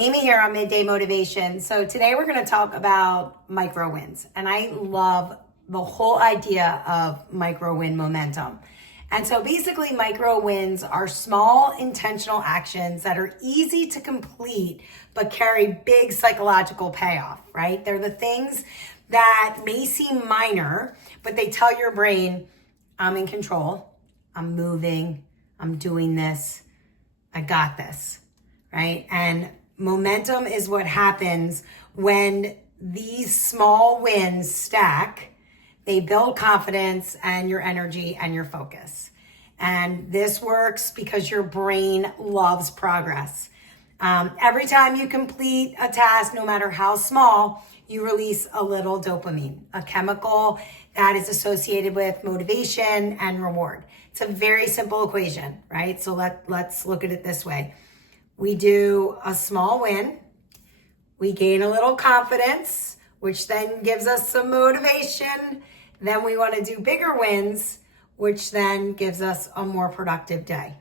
Amy here on Midday Motivation. So today we're going to talk about micro wins. And I love the whole idea of micro win momentum. And so basically micro wins are small intentional actions that are easy to complete but carry big psychological payoff, right? They're the things that may seem minor, but they tell your brain, I'm in control, I'm moving, I'm doing this, I got this, right? And momentum is what happens when these small wins stack. They build confidence and your energy and your focus. And this works because your brain loves progress. Every time you complete a task, no matter how small, you release a little dopamine, a chemical that is associated with motivation and reward. It's a very simple equation, right? So let's look at it this way. We do a small win, we gain a little confidence, which then gives us some motivation. Then we want to do bigger wins, which then gives us a more productive day.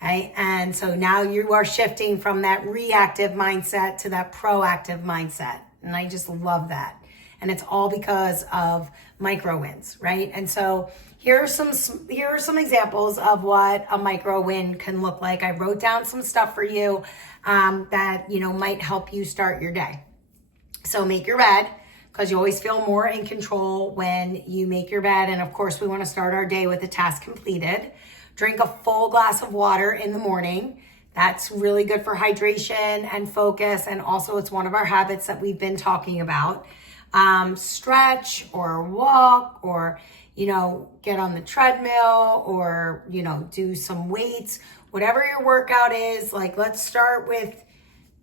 Okay? And so now you are shifting from that reactive mindset to that proactive mindset. And I just love that. And it's all because of micro wins, right? And so here are some examples of what a micro win can look like. I wrote down some stuff for you that might help you start your day. So make your bed, because you always feel more in control when you make your bed. And of course, we want to start our day with a task completed. Drink a full glass of water in the morning. That's really good for hydration and focus. And also it's one of our habits that we've been talking about. Stretch or walk or, get on the treadmill or, do some weights, whatever your workout is. Like, let's start with,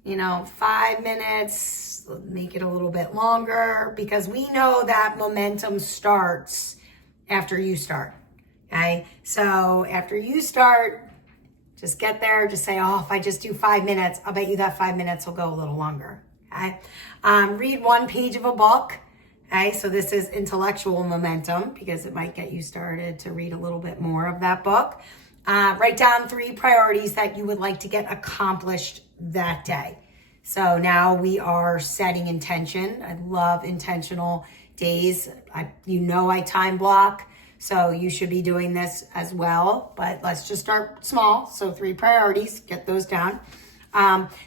5 minutes, make it a little bit longer, because we know that momentum starts after you start. Okay. So after you start, just get there, just say, if I just do 5 minutes, I'll bet you that 5 minutes will go a little longer. Okay. Read one page of a book. Okay. So this is intellectual momentum because it might get you started to read a little bit more of that book. Write down 3 priorities that you would like to get accomplished that day. So now we are setting intention. I love intentional days. I time block. So you should be doing this as well, but let's just start small. So 3 priorities, get those down.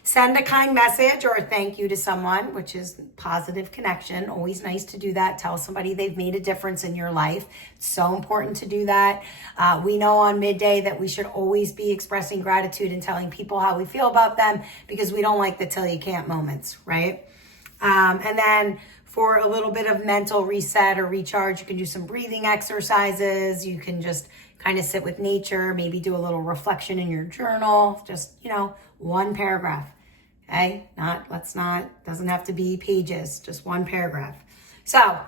Send a kind message or a thank you to someone, which is positive connection. Always nice to do that. Tell somebody they've made a difference in your life. It's so important to do that. We know on Midday that we should always be expressing gratitude and telling people how we feel about them, because we don't like the till you can't moments, right? And then for a little bit of mental reset or recharge, you can do some breathing exercises. You can just kind of sit with nature, maybe do a little reflection in your journal, just, 1 paragraph. Okay. Doesn't have to be pages, just 1 paragraph. So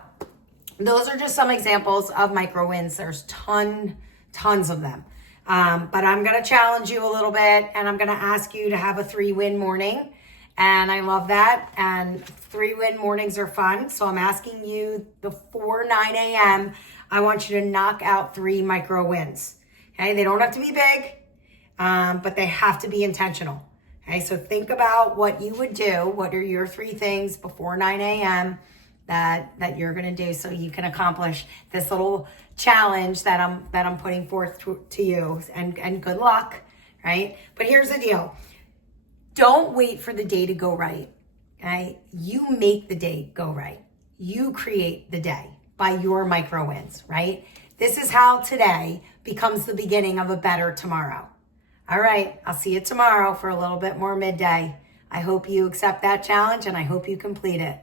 those are just some examples of micro wins. There's tons of them. But I'm going to challenge you a little bit, and I'm going to ask you to have a 3-win morning. And I love that. And 3-win mornings are fun. So I'm asking you before 9 a.m., I want you to knock out 3 micro wins. Okay. They don't have to be big, but they have to be intentional. Okay. So think about what you would do. What are your 3 things before 9 a.m. that you're going to do so you can accomplish this little challenge that I'm putting forth to you, and good luck. Right. But here's the deal. Don't wait for the day to go right. Okay? You make the day go right. You create the day by your micro wins, right? This is how today becomes the beginning of a better tomorrow. All right. I'll see you tomorrow for a little bit more Midday. I hope you accept that challenge and I hope you complete it.